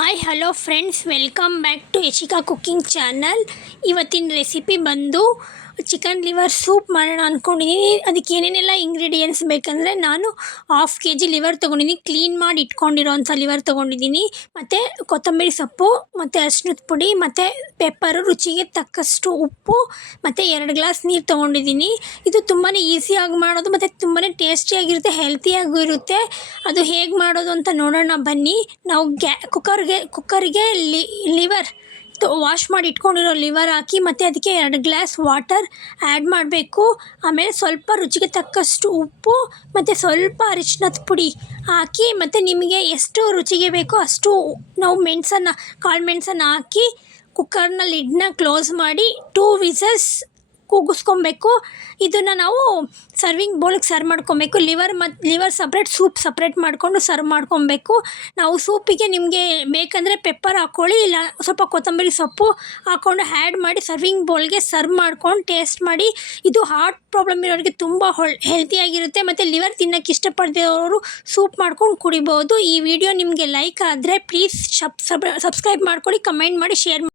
Hi hello friends, welcome back to Yashika cooking channel. ಇವತ್ತಿನ recipe ಬಂದು chicken liver soup ಮಾಡೋಣ ಅಂದ್ಕೊಂಡಿದ್ದೀನಿ. ಅದಕ್ಕೆ ಏನೇನೆಲ್ಲ ಇಂಗ್ರೀಡಿಯೆಂಟ್ಸ್ ಬೇಕಂದರೆ, ನಾನು 1/2 kg ಲಿವರ್ ತೊಗೊಂಡಿದ್ದೀನಿ. ಕ್ಲೀನ್ ಮಾಡಿ ಇಟ್ಕೊಂಡಿರೋಂಥ ಲಿವರ್ ತೊಗೊಂಡಿದ್ದೀನಿ. ಮತ್ತು ಕೊತ್ತಂಬರಿ ಸೊಪ್ಪು, ಮತ್ತು ಅರಿಶಿಣದ ಪುಡಿ, ಮತ್ತು ಪೆಪ್ಪರು, ರುಚಿಗೆ ತಕ್ಕಷ್ಟು ಉಪ್ಪು, ಮತ್ತು 2 ಗ್ಲಾಸ್ ನೀರು ತೊಗೊಂಡಿದ್ದೀನಿ. ಇದು ತುಂಬಾ ಈಸಿಯಾಗಿ ಮಾಡೋದು ಮತ್ತು ತುಂಬಾ ಟೇಸ್ಟಿಯಾಗಿರುತ್ತೆ, ಹೆಲ್ತಿಯಾಗೂ ಇರುತ್ತೆ. ಅದು ಹೇಗೆ ಮಾಡೋದು ಅಂತ ನೋಡೋಣ ಬನ್ನಿ. ನಾವು ಕುಕ್ಕರಿಗೆ ಲಿವರ್ ವಾಶ್ ಮಾಡಿ ಇಟ್ಕೊಂಡಿರೋ ಲಿವರ್ ಹಾಕಿ ಮತ್ತು ಅದಕ್ಕೆ 2 ಗ್ಲಾಸ್ ವಾಟರ್ ಆ್ಯಡ್ ಮಾಡಬೇಕು. ಆಮೇಲೆ ಸ್ವಲ್ಪ ರುಚಿಗೆ ತಕ್ಕಷ್ಟು ಉಪ್ಪು ಮತ್ತು ಸ್ವಲ್ಪ ಅರಿಶಿಣದ ಪುಡಿ ಹಾಕಿ, ಮತ್ತು ನಿಮಗೆ ಎಷ್ಟು ರುಚಿಗೆ ಬೇಕೋ ಅಷ್ಟು ನಾವು ಕಾಳು ಮೆಣಸನ್ನು ಹಾಕಿ ಕುಕ್ಕರ್ನ ಲಿಡ್ನ ಕ್ಲೋಸ್ ಮಾಡಿ 2 ವಿಸಲ್ಸ್ ಕೂಗಿಸ್ಕೊಬೇಕು. ಇದನ್ನು ನಾವು ಸರ್ವಿಂಗ್ ಬೌಲ್ಗೆ ಸರ್ವ್ ಮಾಡ್ಕೊಬೇಕು. ಲಿವರ್ ಸಪ್ರೇಟ್, ಸೂಪ್ ಸಪ್ರೇಟ್ ಮಾಡಿಕೊಂಡು ಸರ್ವ್ ಮಾಡ್ಕೊಬೇಕು. ನಾವು ಸೂಪಿಗೆ ನಿಮಗೆ ಬೇಕಂದರೆ ಪೆಪ್ಪರ್ ಹಾಕ್ಕೊಳ್ಳಿ, ಇಲ್ಲ ಸ್ವಲ್ಪ ಕೊತ್ತಂಬರಿ ಸೊಪ್ಪು ಹಾಕ್ಕೊಂಡು ಆ್ಯಡ್ ಮಾಡಿ ಸರ್ವಿಂಗ್ ಬೌಲ್ಗೆ ಸರ್ವ್ ಮಾಡ್ಕೊಂಡು ಟೇಸ್ಟ್ ಮಾಡಿ. ಇದು ಹಾರ್ಟ್ ಪ್ರಾಬ್ಲಮ್ ಇರೋರಿಗೆ ತುಂಬ ಹೆಲ್ತಿಯಾಗಿರುತ್ತೆ. ಮತ್ತು ಲಿವರ್ ತಿನ್ನೋಕ್ಕೆ ಇಷ್ಟಪಡ್ತಿರೋರು ಸೂಪ್ ಮಾಡ್ಕೊಂಡು ಕುಡಿಬೋದು. ಈ ವಿಡಿಯೋ ನಿಮಗೆ ಲೈಕ್ ಆದರೆ ಪ್ಲೀಸ್ ಸಬ್ಸ್ಕ್ರೈಬ್ ಮಾಡ್ಕೊಳ್ಳಿ, ಕಮೆಂಟ್ ಮಾಡಿ, ಶೇರ್ ಮಾಡಿ.